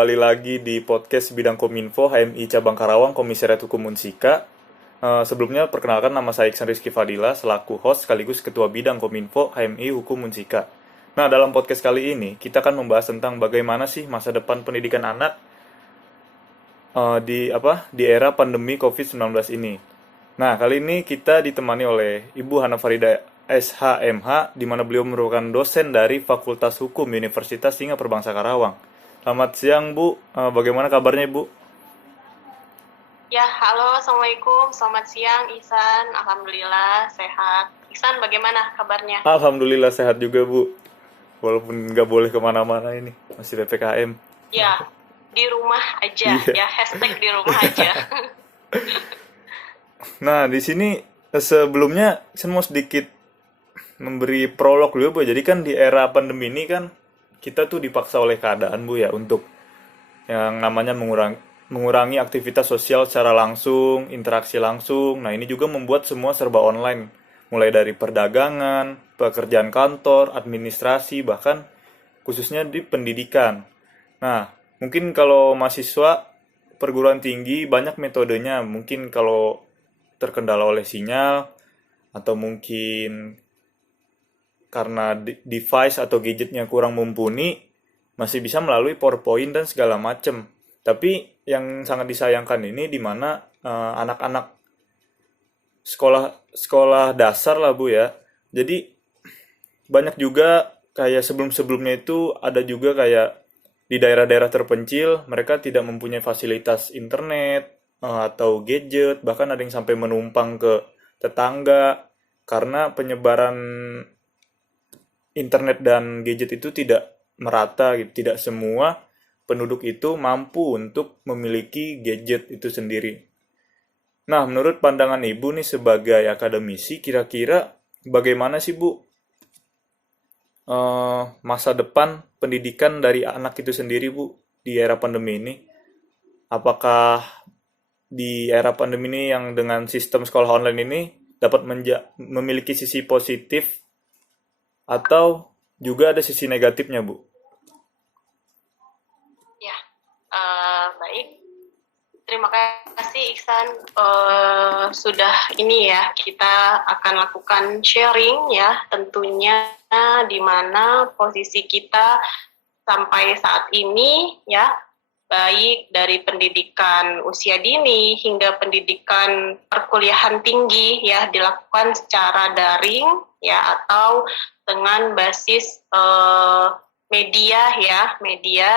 kembali lagi di podcast Bidang Kominfo HMI Cabang Karawang Komisariat Hukum Unsika. Sebelumnya perkenalkan nama saya Iksan Rizky Fadila selaku host sekaligus Ketua Bidang Kominfo HMI Hukum Unsika. Nah, dalam podcast kali ini kita akan membahas tentang bagaimana sih masa depan pendidikan anak di era pandemi COVID-19 ini. Nah, kali ini kita ditemani oleh Ibu Hana Farida SHMH, di mana beliau merupakan dosen dari Fakultas Hukum Universitas Singa Perbangsa Karawang. Selamat siang, Bu. Bagaimana kabarnya, Bu? Ya, halo, Assalamualaikum. Selamat siang, Ihsan. Alhamdulillah, sehat. Ihsan, bagaimana kabarnya? Alhamdulillah sehat juga, Bu. Walaupun nggak boleh kemana-mana ini, masih PPKM. Ya, di rumah aja, Iya. ya, hashtag di rumah aja. Nah, di sini sebelumnya saya mau sedikit memberi prolog dulu, Bu. Jadi kan di era pandemi ini kan kita tuh dipaksa oleh keadaan, Bu, ya, untuk yang namanya mengurangi aktivitas sosial secara langsung, interaksi langsung. Nah, ini juga membuat semua serba online, mulai dari perdagangan, pekerjaan kantor, administrasi, bahkan khususnya di pendidikan. Nah, mungkin kalau mahasiswa perguruan tinggi banyak metodenya. Mungkin kalau terkendala oleh sinyal atau mungkin karena device atau gadgetnya kurang mumpuni, masih bisa melalui PowerPoint dan segala macam. Tapi yang sangat disayangkan ini di mana anak-anak sekolah dasar lah, Bu, ya. Jadi banyak juga kayak sebelum-sebelumnya itu ada juga kayak di daerah-daerah terpencil mereka tidak mempunyai fasilitas internet atau gadget, bahkan ada yang sampai menumpang ke tetangga karena penyebaran internet dan gadget itu tidak merata gitu. Tidak semua penduduk itu mampu untuk memiliki gadget itu sendiri. Nah, menurut pandangan Ibu nih sebagai akademisi, kira-kira bagaimana sih, Bu, masa depan pendidikan dari anak itu sendiri, Bu, di era pandemi ini? Apakah di era pandemi ini yang dengan sistem sekolah online ini dapat memiliki sisi positif atau juga ada sisi negatifnya, Bu? Ya, baik. Terima kasih, Ihsan. Sudah ini ya, kita akan lakukan sharing ya, tentunya di mana posisi kita sampai saat ini ya, baik dari pendidikan usia dini hingga pendidikan perkuliahan tinggi ya, dilakukan secara daring ya, atau dengan basis media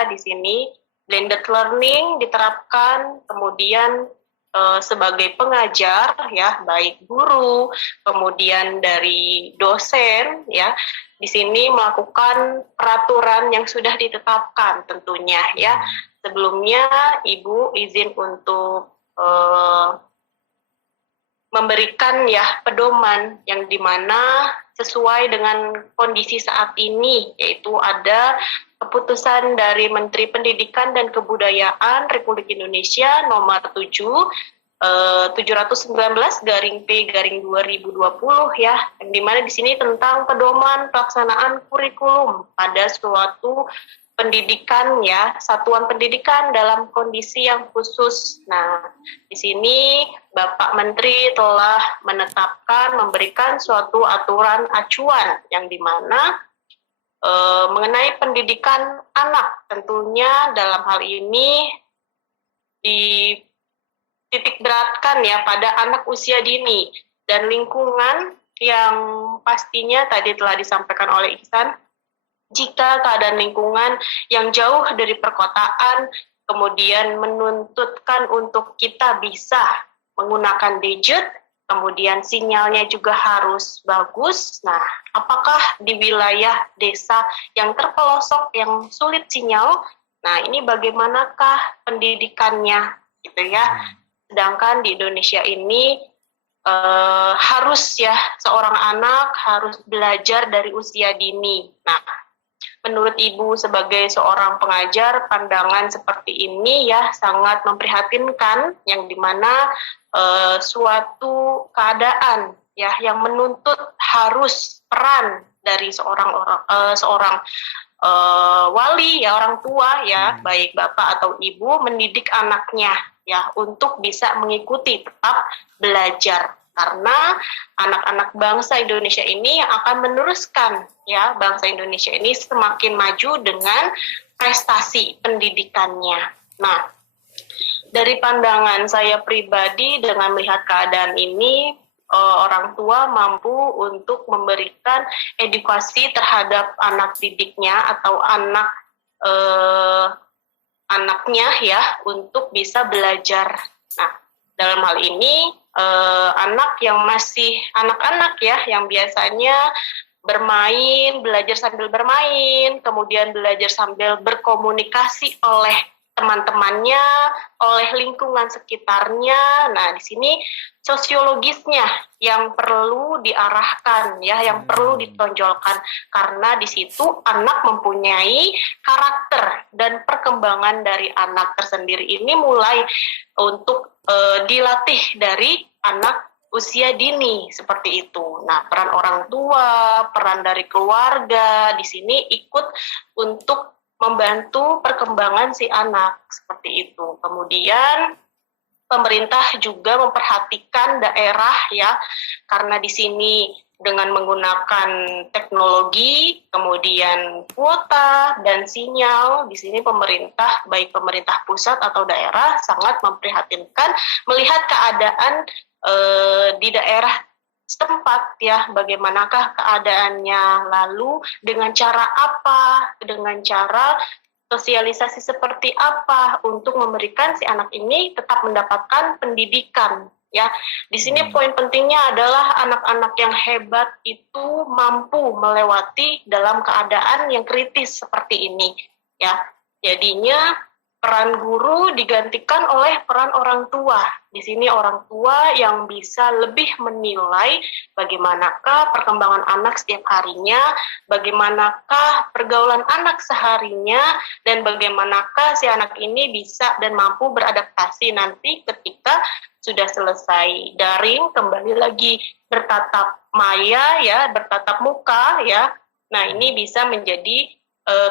di sini blended learning diterapkan, kemudian sebagai pengajar ya, baik guru kemudian dari dosen ya, di sini melakukan peraturan yang sudah ditetapkan tentunya ya. Sebelumnya Ibu izin untuk memberikan ya pedoman yang dimana sesuai dengan kondisi saat ini, yaitu ada keputusan dari Menteri Pendidikan dan Kebudayaan Republik Indonesia nomor 719/P/2020 ya, yang dimana di sini tentang pedoman pelaksanaan kurikulum pada suatu pendidikan ya, satuan pendidikan dalam kondisi yang khusus. Nah, di sini Bapak Menteri telah menetapkan, memberikan suatu aturan acuan yang dimana mengenai pendidikan anak, tentunya dalam hal ini dititik beratkan ya pada anak usia dini dan lingkungan yang pastinya tadi telah disampaikan oleh Ihsan. Jika keadaan lingkungan yang jauh dari perkotaan kemudian menuntutkan untuk kita bisa menggunakan gadget, kemudian sinyalnya juga harus bagus. Nah, apakah di wilayah desa yang terpelosok, yang sulit sinyal, nah ini bagaimanakah pendidikannya gitu ya. Sedangkan di Indonesia ini harus ya, seorang anak harus belajar dari usia dini. Nah, menurut Ibu sebagai seorang pengajar, pandangan seperti ini ya sangat memprihatinkan, yang dimana suatu keadaan ya yang menuntut harus peran dari seorang wali ya, orang tua ya, baik bapak atau ibu, mendidik anaknya ya untuk bisa mengikuti tetap belajar, karena anak-anak bangsa Indonesia ini yang akan meneruskan ya bangsa Indonesia ini semakin maju dengan prestasi pendidikannya. Nah, dari pandangan saya pribadi dengan melihat keadaan ini, orang tua mampu untuk memberikan edukasi terhadap anak didiknya atau anaknya ya untuk bisa belajar. Nah, dalam hal ini anak yang masih anak-anak ya yang biasanya bermain, belajar sambil bermain, kemudian belajar sambil berkomunikasi oleh teman-temannya, oleh lingkungan sekitarnya. Nah, di sini sosiologisnya yang perlu diarahkan ya, yang perlu ditonjolkan, karena di situ anak mempunyai karakter dan perkembangan dari anak tersendiri ini mulai untuk dilatih dari anak usia dini seperti itu. Nah, peran orang tua, peran dari keluarga di sini ikut untuk membantu perkembangan si anak seperti itu. Kemudian pemerintah juga memperhatikan daerah ya, karena di sini dengan menggunakan teknologi, kemudian kuota dan sinyal, di sini pemerintah, baik pemerintah pusat atau daerah, sangat memprihatinkan melihat keadaan di daerah setempat ya, bagaimanakah keadaannya, lalu dengan cara apa, dengan cara sosialisasi seperti apa untuk memberikan si anak ini tetap mendapatkan pendidikan ya. Di sini poin pentingnya adalah anak-anak yang hebat itu mampu melewati dalam keadaan yang kritis seperti ini ya. Jadinya peran guru digantikan oleh peran orang tua. Di sini orang tua yang bisa lebih menilai bagaimanakah perkembangan anak setiap harinya, bagaimanakah pergaulan anak seharinya, dan bagaimanakah si anak ini bisa dan mampu beradaptasi nanti ketika sudah selesai daring, kembali lagi bertatap maya ya, bertatap muka ya. Nah, ini bisa menjadi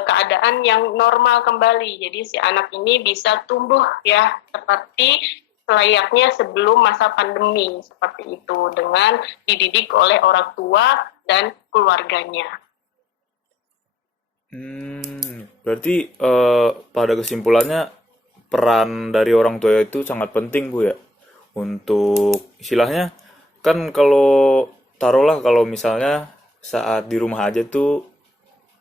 keadaan yang normal kembali. Jadi si anak ini bisa tumbuh ya seperti layaknya sebelum masa pandemi seperti itu, dengan dididik oleh orang tua dan keluarganya. Berarti pada kesimpulannya peran dari orang tua itu sangat penting Bu ya, untuk istilahnya kan kalau taruhlah kalau misalnya saat di rumah aja tuh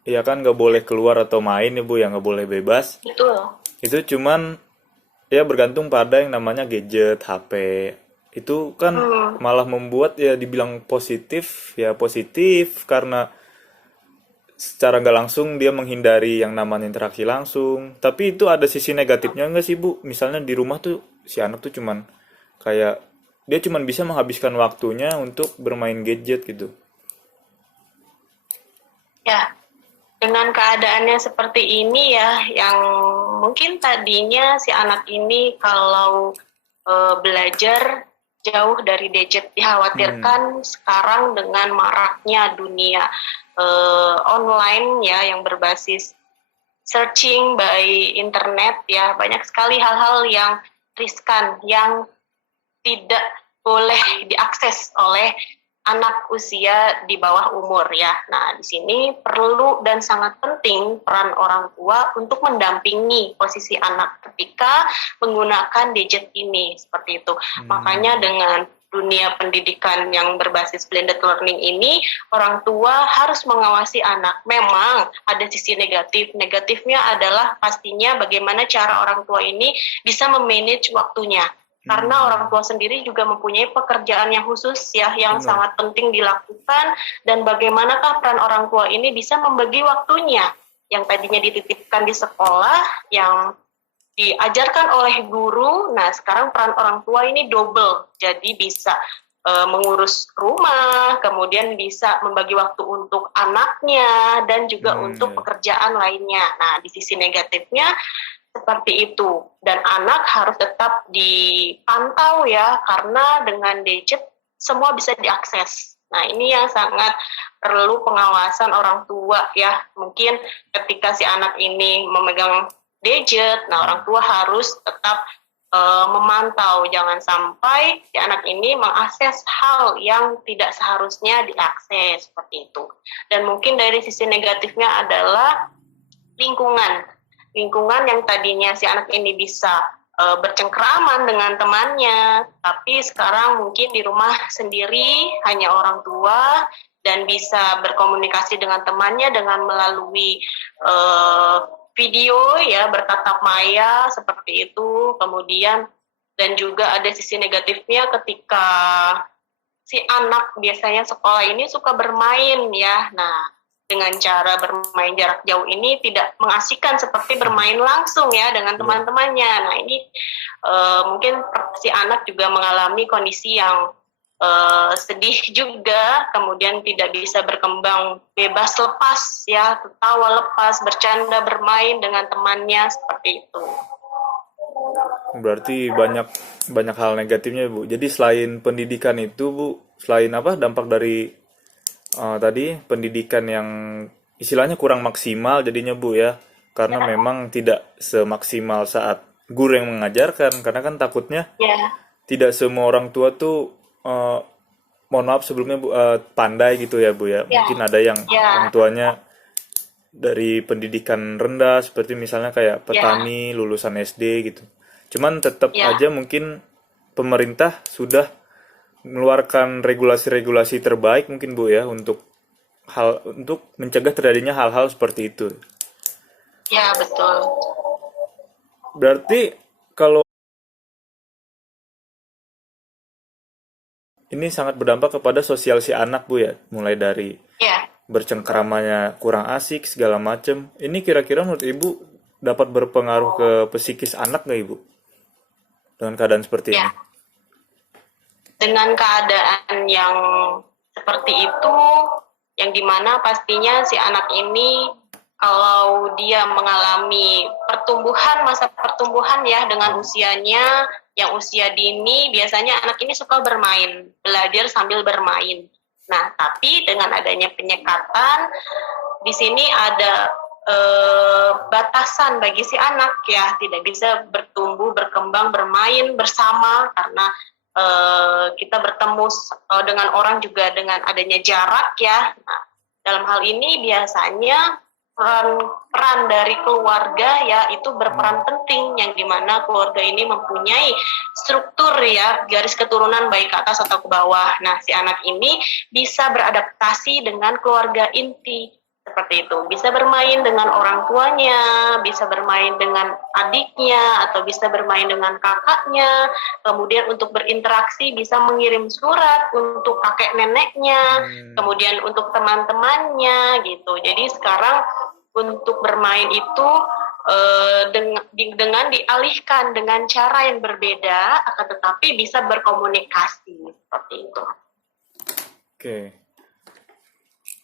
ya kan nggak boleh keluar atau main ya Bu ya, nggak boleh bebas. Betul. Itu cuman ya bergantung pada yang namanya gadget, HP. Itu kan malah membuat ya dibilang positif, ya positif karena secara nggak langsung dia menghindari yang namanya interaksi langsung. Tapi itu ada sisi negatifnya nggak sih Bu? Misalnya di rumah tuh si anak tuh cuman kayak dia cuman bisa menghabiskan waktunya untuk bermain gadget gitu. Ya, dengan keadaannya seperti ini ya, yang mungkin tadinya si anak ini kalau belajar jauh dari gadget, dikhawatirkan sekarang dengan maraknya dunia online ya, yang berbasis searching by internet ya, banyak sekali hal-hal yang riskan yang tidak boleh diakses oleh anak usia di bawah umur ya. Nah, di sini perlu dan sangat penting peran orang tua untuk mendampingi posisi anak ketika menggunakan gadget ini seperti itu. Makanya dengan dunia pendidikan yang berbasis blended learning ini, orang tua harus mengawasi anak. Memang ada sisi negatif. Negatifnya adalah pastinya bagaimana cara orang tua ini bisa memanage waktunya. Karena orang tua sendiri juga mempunyai pekerjaan yang khusus ya, yang sangat penting dilakukan, dan bagaimanakah peran orang tua ini bisa membagi waktunya yang tadinya dititipkan di sekolah, yang diajarkan oleh guru. Nah, sekarang peran orang tua ini double, jadi bisa mengurus rumah, kemudian bisa membagi waktu untuk anaknya, dan juga untuk pekerjaan lainnya. Nah, di sisi negatifnya seperti itu, dan anak harus tetap dipantau ya, karena dengan gadget semua bisa diakses Nah, ini yang sangat perlu pengawasan orang tua ya. Mungkin ketika si anak ini memegang gadget, nah orang tua harus tetap memantau, jangan sampai si anak ini mengakses hal yang tidak seharusnya diakses seperti itu. Dan mungkin dari sisi negatifnya adalah lingkungan. Lingkungan yang tadinya si anak ini bisa bercengkraman dengan temannya, tapi sekarang mungkin di rumah sendiri hanya orang tua dan bisa berkomunikasi dengan temannya dengan melalui video ya, bertatap maya seperti itu. Kemudian dan juga ada sisi negatifnya ketika si anak biasanya sekolah ini suka bermain ya. Nah, dengan cara bermain jarak jauh ini tidak mengasihkan seperti bermain langsung ya dengan teman-temannya. Nah, ini mungkin si anak juga mengalami kondisi yang sedih juga, kemudian tidak bisa berkembang bebas lepas ya, tertawa lepas, bercanda, bermain dengan temannya seperti itu. Berarti banyak banyak hal negatifnya, Bu. Jadi selain pendidikan itu, Bu, selain apa dampak dari tadi pendidikan yang istilahnya kurang maksimal jadinya, Bu ya. Karena memang tidak semaksimal saat guru yang mengajarkan. Karena kan takutnya Ya, tidak semua orang tua tuh mohon maaf sebelumnya, Bu, pandai gitu ya, Bu ya. ya, Mungkin ada yang orang ya, tuanya dari pendidikan rendah seperti misalnya kayak ya, petani lulusan SD gitu. Cuman tetap ya, aja mungkin pemerintah sudah mengeluarkan regulasi-regulasi terbaik mungkin, Bu ya, untuk mencegah terjadinya hal-hal seperti itu. ya, betul. Berarti kalau ini sangat berdampak kepada sosial si anak, Bu ya, mulai dari Ya, bercengkeramanya kurang asik segala macem. Ini kira-kira menurut Ibu dapat berpengaruh ke psikis anak nggak, Ibu, dengan keadaan seperti ini? ya. Dengan keadaan yang seperti itu, yang dimana pastinya si anak ini kalau dia mengalami pertumbuhan, masa pertumbuhan ya dengan usianya yang usia dini, biasanya anak ini suka bermain, belajar sambil bermain. Nah, tapi dengan adanya penyekatan, di sini ada batasan bagi si anak ya, tidak bisa bertumbuh, berkembang, bermain bersama karena kita bertemu dengan orang juga dengan adanya jarak ya. Nah, dalam hal ini biasanya peran dari keluarga ya itu berperan penting, yang dimana keluarga ini mempunyai struktur ya, garis keturunan baik ke atas atau ke bawah. Nah, si anak ini bisa beradaptasi dengan keluarga inti seperti itu, bisa bermain dengan orang tuanya, bisa bermain dengan adiknya, atau bisa bermain dengan kakaknya. Kemudian untuk berinteraksi bisa mengirim surat untuk kakek neneknya, kemudian untuk teman-temannya gitu. Jadi sekarang untuk bermain itu dengan dialihkan dengan cara yang berbeda, akan tetapi bisa berkomunikasi seperti itu. Oke.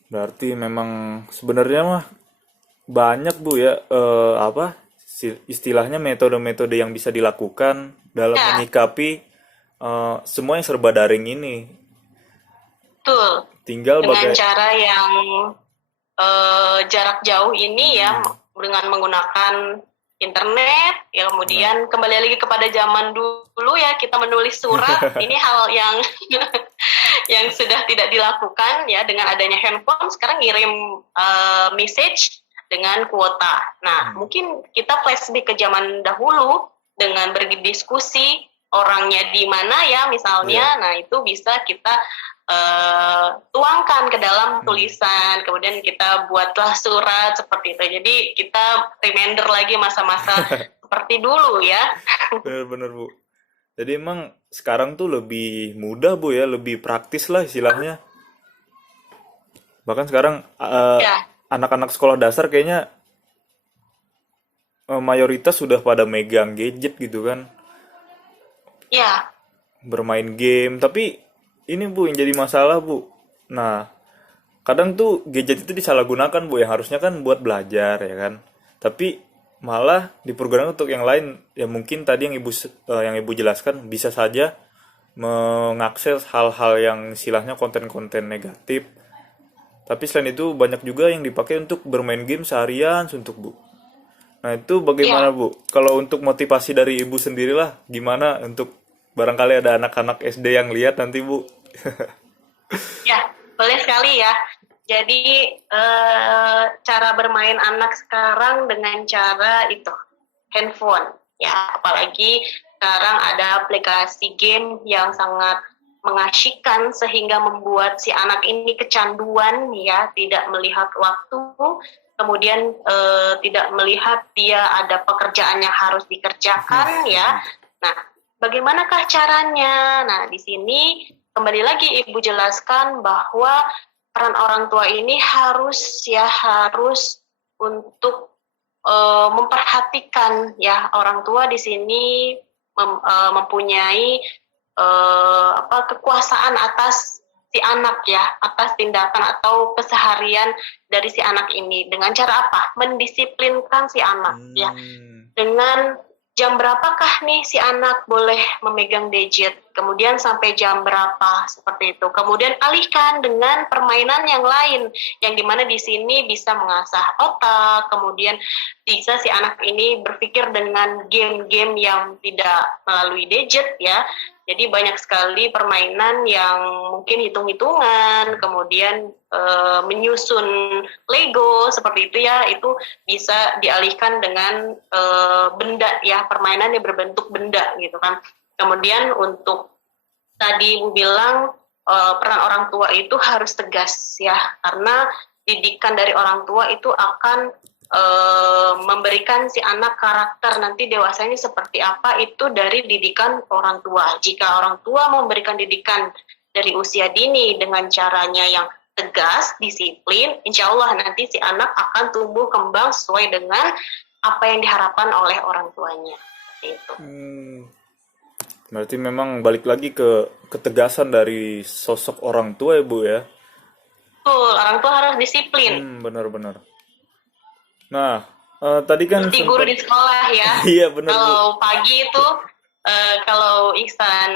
Berarti memang sebenarnya mah banyak, Bu ya, apa istilahnya metode-metode yang bisa dilakukan dalam Ya, menyikapi semua yang serba daring ini. betul. Tinggal Dengan bagai cara yang jarak jauh ini ya, dengan menggunakan internet ya, kemudian kembali lagi kepada zaman dulu ya, kita menulis surat. Ini hal yang yang sudah tidak dilakukan ya, dengan adanya handphone sekarang ngirim message dengan kuota. Nah, mungkin kita flashback ke zaman dahulu dengan berdiskusi orangnya di mana ya misalnya. Nah, itu bisa kita tuangkan ke dalam tulisan, kemudian kita buatlah surat seperti itu. Jadi kita reminder lagi masa-masa seperti dulu ya. bener-bener, Bu. Jadi emang sekarang tuh lebih mudah, Bu ya, lebih praktis lah istilahnya. Bahkan sekarang Ya, anak-anak sekolah dasar kayaknya mayoritas sudah pada megang gadget gitu kan, ya, bermain game. Tapi ini, Bu, yang jadi masalah, Bu. Nah, kadang tuh gadget itu disalahgunakan, Bu, yang harusnya kan buat belajar ya kan. Tapi malah diprogramkan untuk yang lain. Ya mungkin tadi yang Ibu jelaskan bisa saja mengakses hal-hal yang istilahnya konten-konten negatif. Tapi selain itu banyak juga yang dipakai untuk bermain game seharian suntuk, Bu. Nah, itu bagaimana, Ya, Bu? Kalau untuk motivasi dari Ibu sendirilah, gimana untuk barangkali ada anak-anak SD yang lihat nanti, Bu? ya, boleh sekali ya. Jadi cara bermain anak sekarang dengan cara itu handphone ya, apalagi sekarang ada aplikasi game yang sangat mengasyikkan sehingga membuat si anak ini kecanduan ya, tidak melihat waktu, kemudian tidak melihat dia ada pekerjaan yang harus dikerjakan ya. Nah, bagaimanakah caranya? Nah, di sini kembali lagi Ibu jelaskan bahwa peran orang tua ini harus untuk memperhatikan ya, orang tua di sini mempunyai kekuasaan atas si anak ya, atas tindakan atau keseharian dari si anak ini. Dengan cara apa? Mendisiplinkan si anak ya. Dengan jam berapakah nih si anak boleh memegang gadget, kemudian sampai jam berapa, seperti itu. Kemudian alihkan dengan permainan yang lain, yang dimana di sini bisa mengasah otak, kemudian bisa si anak ini berpikir dengan game-game yang tidak melalui gadget ya. Jadi banyak sekali permainan yang mungkin hitung-hitungan, kemudian menyusun Lego seperti itu ya, itu bisa dialihkan dengan benda ya, permainan yang berbentuk benda gitu kan. Kemudian untuk tadi Ibu bilang peran orang tua itu harus tegas ya, karena didikan dari orang tua itu akan memberikan si anak karakter nanti dewasanya seperti apa, itu dari didikan orang tua. Jika orang tua memberikan didikan dari usia dini dengan caranya yang tegas, disiplin, insya Allah nanti si anak akan tumbuh kembang sesuai dengan apa yang diharapkan oleh orang tuanya. Itu. Berarti memang balik lagi ke ketegasan dari sosok orang tua ya, Bu ya? Betul, orang tua harus disiplin. Benar-benar. Nah, tadi kan Seperti guru di sekolah ya. Iya, benar, Bu. Kalau pagi itu kalau Ihsan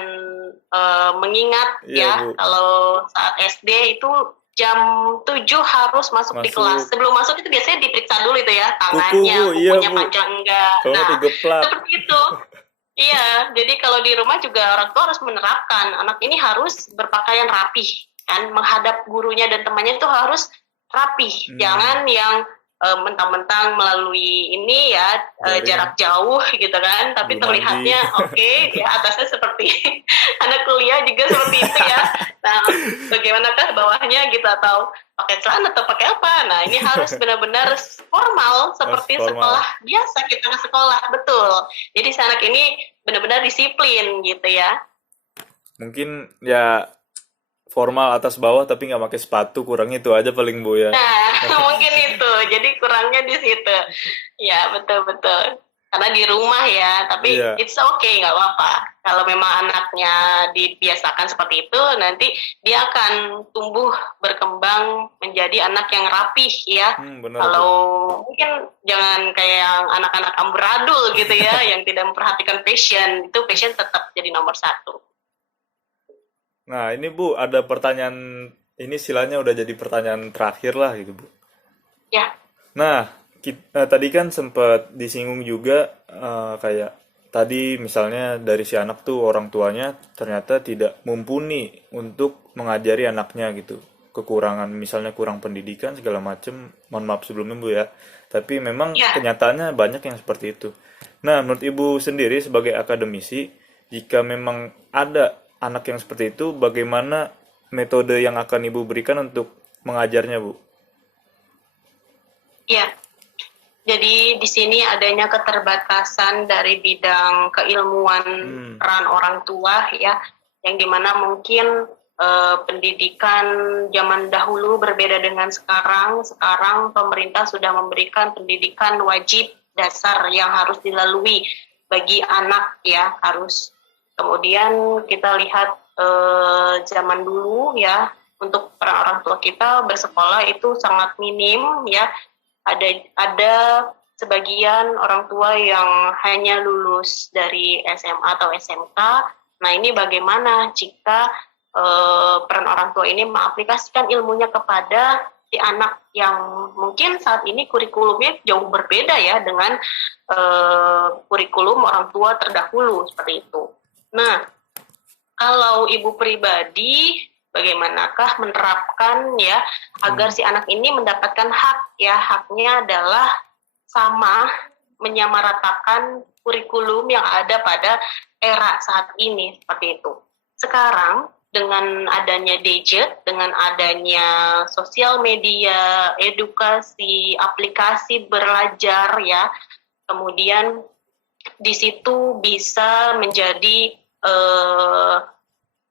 mengingat Iya, ya, Bu. kalau saat SD itu jam 7 harus masuk di kelas. Masuk. Sebelum masuk itu biasanya diperiksa dulu itu ya, Kuku, tangannya, Bu. Iya, kukunya Bu. panjang enggak. Kalau Nah, digeplak. seperti itu. Iya, jadi kalau di rumah juga orang tua harus menerapkan anak ini harus berpakaian rapih kan, menghadap gurunya dan temannya itu harus rapih. Jangan yang mentang-mentang melalui ini ya jarak jauh gitu kan, tapi Belum terlihatnya oke, ya atasnya seperti anak kuliah juga seperti itu ya. Nah, bagaimanakah bawahnya gitu, atau pakai celana atau pakai apa? Nah, ini harus benar-benar formal seperti formal. sekolah biasa kita ke sekolah, betul. Jadi si anak ini benar-benar disiplin gitu ya. Mungkin ya formal atas bawah tapi nggak pakai sepatu, kurang itu aja paling, Bu ya. Nah, mungkin itu. Jadi kurangnya di situ. Ya, betul-betul. Karena di rumah ya, tapi Iya. it's okay, nggak apa-apa. Kalau memang anaknya dibiasakan seperti itu, nanti dia akan tumbuh berkembang menjadi anak yang rapih ya. Benar, Bu. Kalau mungkin jangan kayak yang anak-anak amburadul gitu ya, yang tidak memperhatikan fashion. Itu fashion tetap jadi nomor satu. Nah, ini Bu, ada pertanyaan, ini istilahnya udah jadi pertanyaan terakhir lah gitu, Bu. Ya, Nah, tadi kan sempat disinggung juga kayak tadi misalnya dari si anak tuh orang tuanya ternyata tidak mumpuni untuk mengajari anaknya gitu. Kekurangan misalnya kurang pendidikan segala macem. Mohon maaf sebelumnya, Bu ya. Tapi memang ya. kenyataannya banyak yang seperti itu. Nah, menurut Ibu sendiri sebagai akademisi, jika memang ada anak yang seperti itu, bagaimana metode yang akan Ibu berikan untuk mengajarnya, Bu? Ya, jadi di sini adanya keterbatasan dari bidang keilmuan peran orang tua ya, yang dimana mungkin pendidikan zaman dahulu berbeda dengan sekarang. Sekarang pemerintah sudah memberikan pendidikan wajib dasar yang harus dilalui bagi anak ya, harus. Kemudian kita lihat zaman dulu ya, untuk peran orang tua kita bersekolah itu sangat minim ya. Ada sebagian orang tua yang hanya lulus dari SMA atau SMK, Nah, ini bagaimana jika peran orang tua ini mengaplikasikan ilmunya kepada si anak yang mungkin saat ini kurikulumnya jauh berbeda ya dengan kurikulum orang tua terdahulu seperti itu. Nah, kalau ibu pribadi, bagaimanakah menerapkan ya agar si anak ini mendapatkan hak ya, haknya adalah sama menyamaratakan kurikulum yang ada pada era saat ini seperti itu. Sekarang dengan adanya gadget, dengan adanya sosial media, edukasi, aplikasi belajar ya, kemudian di situ bisa menjadi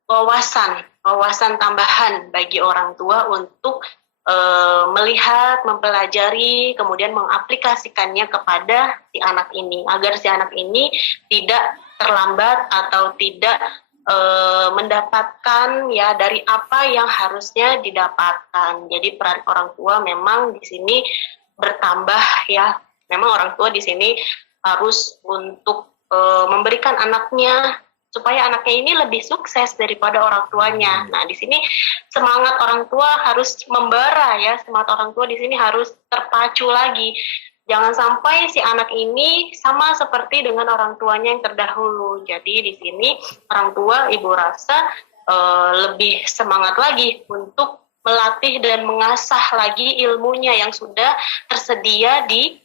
wawasan tambahan bagi orang tua untuk melihat, mempelajari, kemudian mengaplikasikannya kepada si anak ini, agar si anak ini tidak terlambat atau tidak mendapatkan ya dari apa yang harusnya didapatkan. Jadi peran orang tua memang di sini bertambah ya. Memang orang tua di sini harus untuk memberikan anaknya supaya anaknya ini lebih sukses daripada orang tuanya. Nah, di sini semangat orang tua harus membara ya, semangat orang tua di sini harus terpacu lagi. Jangan sampai si anak ini sama seperti dengan orang tuanya yang terdahulu. Jadi di sini orang tua, ibu rasa lebih semangat lagi untuk melatih dan mengasah lagi ilmunya yang sudah tersedia di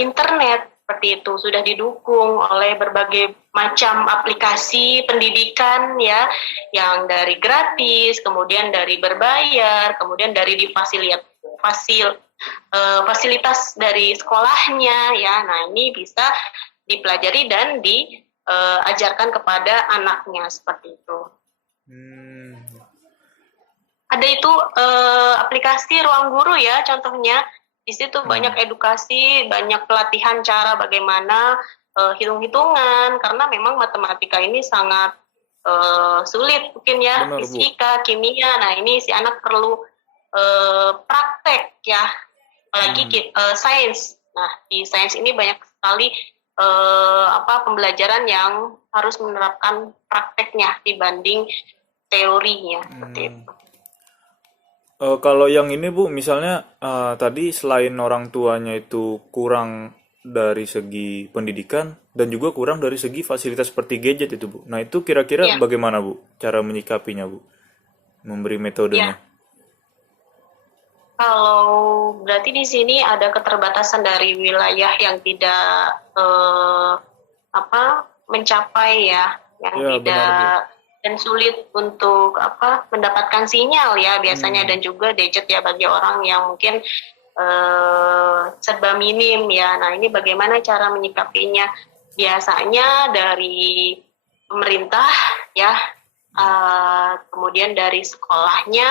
internet. Seperti itu, sudah didukung oleh berbagai macam aplikasi pendidikan ya, yang dari gratis, kemudian dari berbayar, kemudian dari fasilitas dari sekolahnya ya. Nah, ini bisa dipelajari dan diajarkan kepada anaknya seperti itu. Ada itu aplikasi Ruang Guru ya contohnya. Di situ banyak edukasi, banyak pelatihan cara bagaimana hitung-hitungan, karena memang matematika ini sangat sulit mungkin ya. Benar, fisika, kimia. Nah, ini si anak perlu praktek ya, apalagi sains. Nah, di sains ini banyak sekali pembelajaran yang harus menerapkan prakteknya dibanding teorinya seperti itu. Kalau yang ini Bu, misalnya tadi selain orang tuanya itu kurang dari segi pendidikan dan juga kurang dari segi fasilitas seperti gadget itu Bu. Nah itu kira-kira bagaimana Bu cara menyikapinya Bu? Memberi metodenya. Kalau berarti di sini ada keterbatasan dari wilayah yang tidak mencapai ya, yang tidak benar, dan sulit untuk mendapatkan sinyal ya biasanya, dan juga gadget ya bagi orang yang mungkin serba minim ya. Nah, ini bagaimana cara menyikapinya? Biasanya dari pemerintah ya, kemudian dari sekolahnya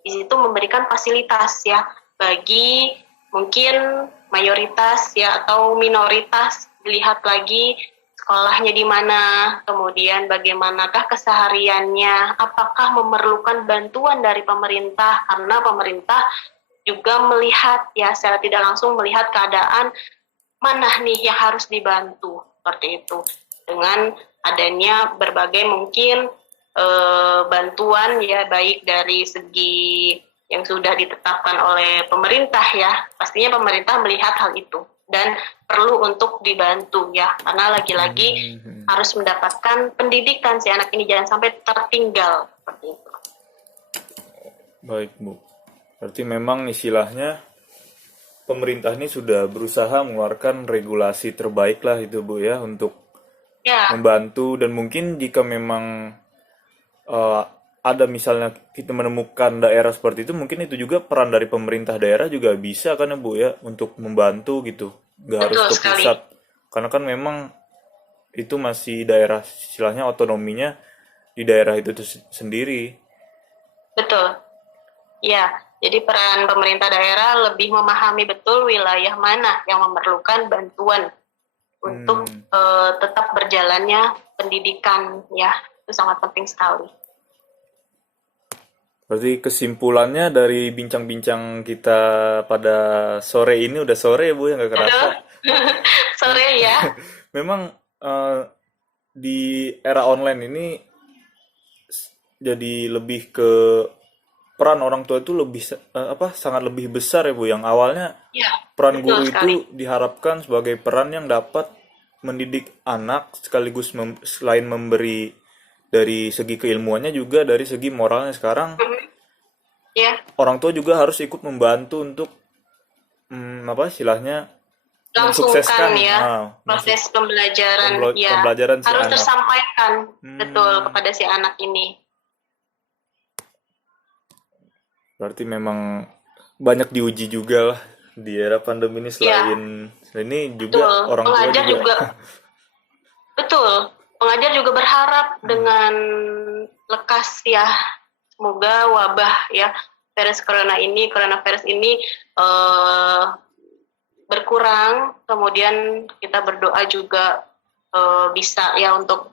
di situ memberikan fasilitas ya bagi mungkin mayoritas ya atau minoritas, dilihat lagi sekolahnya di mana, kemudian bagaimanakah kesehariannya, apakah memerlukan bantuan dari pemerintah, karena pemerintah juga melihat ya secara tidak langsung melihat keadaan mana nih yang harus dibantu seperti itu, dengan adanya berbagai mungkin bantuan ya, baik dari segi yang sudah ditetapkan oleh pemerintah ya, pastinya pemerintah melihat hal itu dan perlu untuk dibantu ya, karena lagi-lagi harus mendapatkan pendidikan si anak ini, jangan sampai tertinggal seperti itu. Baik Bu, berarti memang istilahnya pemerintah ini sudah berusaha mengeluarkan regulasi terbaik lah itu Bu ya, untuk membantu. Dan mungkin jika memang ada misalnya kita menemukan daerah seperti itu, mungkin itu juga peran dari pemerintah daerah juga bisa kan ya Bu ya, untuk membantu gitu, nggak harus ke pusat, karena kan memang itu masih daerah, istilahnya otonominya di daerah itu sendiri. Betul ya, jadi peran pemerintah daerah lebih memahami betul wilayah mana yang memerlukan bantuan untuk tetap berjalannya pendidikan ya, itu sangat penting sekali. Berarti kesimpulannya dari bincang-bincang kita pada sore ini, udah sore Bu ya, nggak kerasa. Sore ya. Memang di era online ini jadi lebih ke peran orang tua itu lebih sangat lebih besar ya Bu. Yang awalnya Ya, peran betul guru sekali. itu diharapkan sebagai peran yang dapat mendidik anak sekaligus selain memberi dari segi keilmuannya juga dari segi moralnya. Sekarang Mhm. Ya, orang tua juga harus ikut membantu untuk apa istilahnya langsungkan mensukseskan ya proses pembelajaran ya pembelajaran si harus anak. tersampaikan betul Hmm, kepada si anak ini. berarti memang banyak diuji juga lah di era pandemi ini, Ya, selain ini betul. juga orang tua Pengajar juga. juga betul. Pengajar juga berharap dengan lekas ya, semoga wabah ya coronavirus ini eh, berkurang. Kemudian kita berdoa juga bisa ya untuk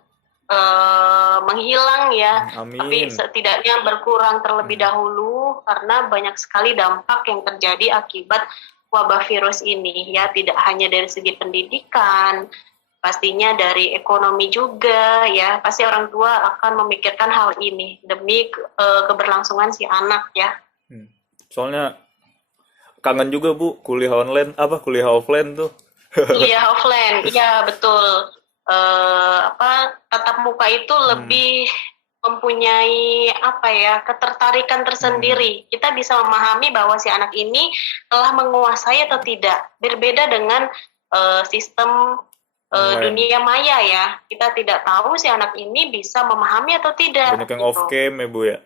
menghilang ya. Tapi Amin. setidaknya berkurang terlebih dahulu karena banyak sekali dampak yang terjadi akibat wabah virus ini ya, tidak hanya dari segi pendidikan, pastinya dari ekonomi juga ya. Pasti orang tua akan memikirkan hal ini demi keberlangsungan si anak ya. Hmm. Soalnya kangen juga Bu kuliah offline tuh. Kuliah offline, iya betul. Tatap muka itu Hmm, lebih mempunyai apa ya ketertarikan hmm, tersendiri. Kita bisa memahami bahwa si anak ini telah menguasai atau tidak. Berbeda dengan sistem online. dunia maya ya. Kita tidak tahu si anak ini bisa memahami atau Banyak tidak yang off gitu. cam ya Bu ya.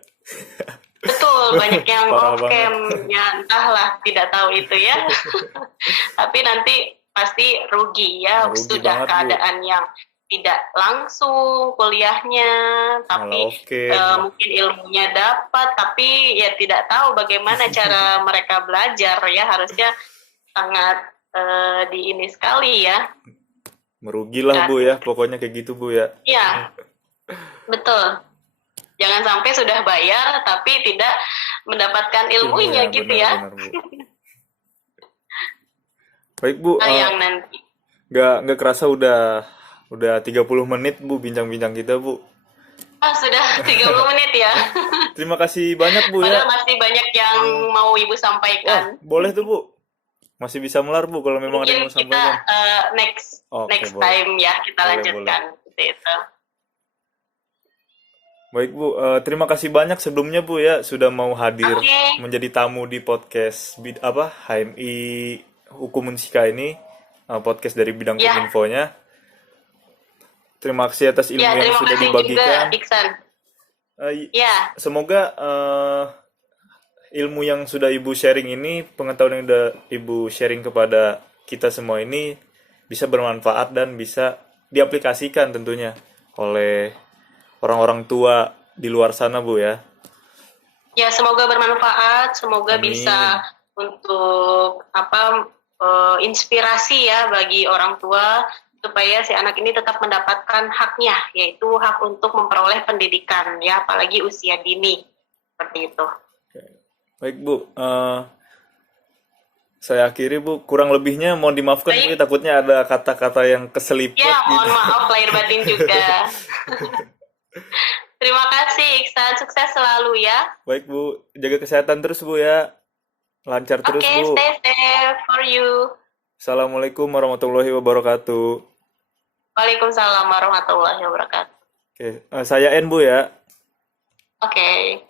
Betul, banyak yang Parah off banget. cam, ya entahlah, tidak tahu itu ya. Tapi nanti pasti rugi Nah, ya, rugi sudah banget Bu. keadaan yang tidak langsung kuliahnya, Malah tapi off cam. mungkin ilmunya dapat, tapi ya tidak tahu bagaimana cara mereka belajar ya, harusnya sangat di ini sekali ya. Merugilah Nah, Bu ya, pokoknya kayak gitu Bu ya. ya, betul. Jangan sampai sudah bayar tapi tidak mendapatkan Ilmunya ilmunya gitu ya. benar-benar Bu. Baik Bu, Sayang nanti. nggak kerasa udah 30 menit Bu bincang-bincang kita Bu. Ah, sudah 30 menit ya. Terima kasih banyak Bu ya. Padahal masih banyak yang mau Ibu Wah, sampaikan. boleh tuh Bu. Masih bisa melar Bu kalau memang ada yang Mungkin mau kita sampaikan. next Oke, next boleh. time ya kita Boleh, boleh. lanjutkan seperti itu. Baik Bu, terima kasih banyak sebelumnya Bu ya sudah mau hadir Oke, menjadi tamu di podcast HMI Hukum Unsika ini, podcast dari bidang ya, Kominfonya. Terima kasih atas ilmu ya yang terima sudah kasih juga dibagikan. Iksan. Ya, Semoga ilmu yang sudah Ibu sharing ini, pengetahuan yang sudah Ibu sharing kepada kita semua ini bisa bermanfaat dan bisa diaplikasikan tentunya oleh orang-orang tua di luar sana Bu ya. ya semoga bermanfaat, semoga bisa Amin. untuk inspirasi ya bagi orang tua supaya si anak ini tetap mendapatkan haknya, yaitu hak untuk memperoleh pendidikan ya, apalagi usia dini seperti itu. Baik Bu, saya akhiri Bu. Kurang lebihnya mohon dimaafkan Bu, ya, Baik, takutnya ada kata-kata yang keselipet ya gitu. mohon maaf lahir batin juga. Terima kasih Iksan, sukses selalu ya. Baik Bu, jaga kesehatan terus Bu ya. Lancar terus Oke, Bu. stay safe for you. Assalamualaikum warahmatullahi wabarakatuh. Waalaikumsalam warahmatullahi wabarakatuh. Oke, saya N Bu ya. Oke.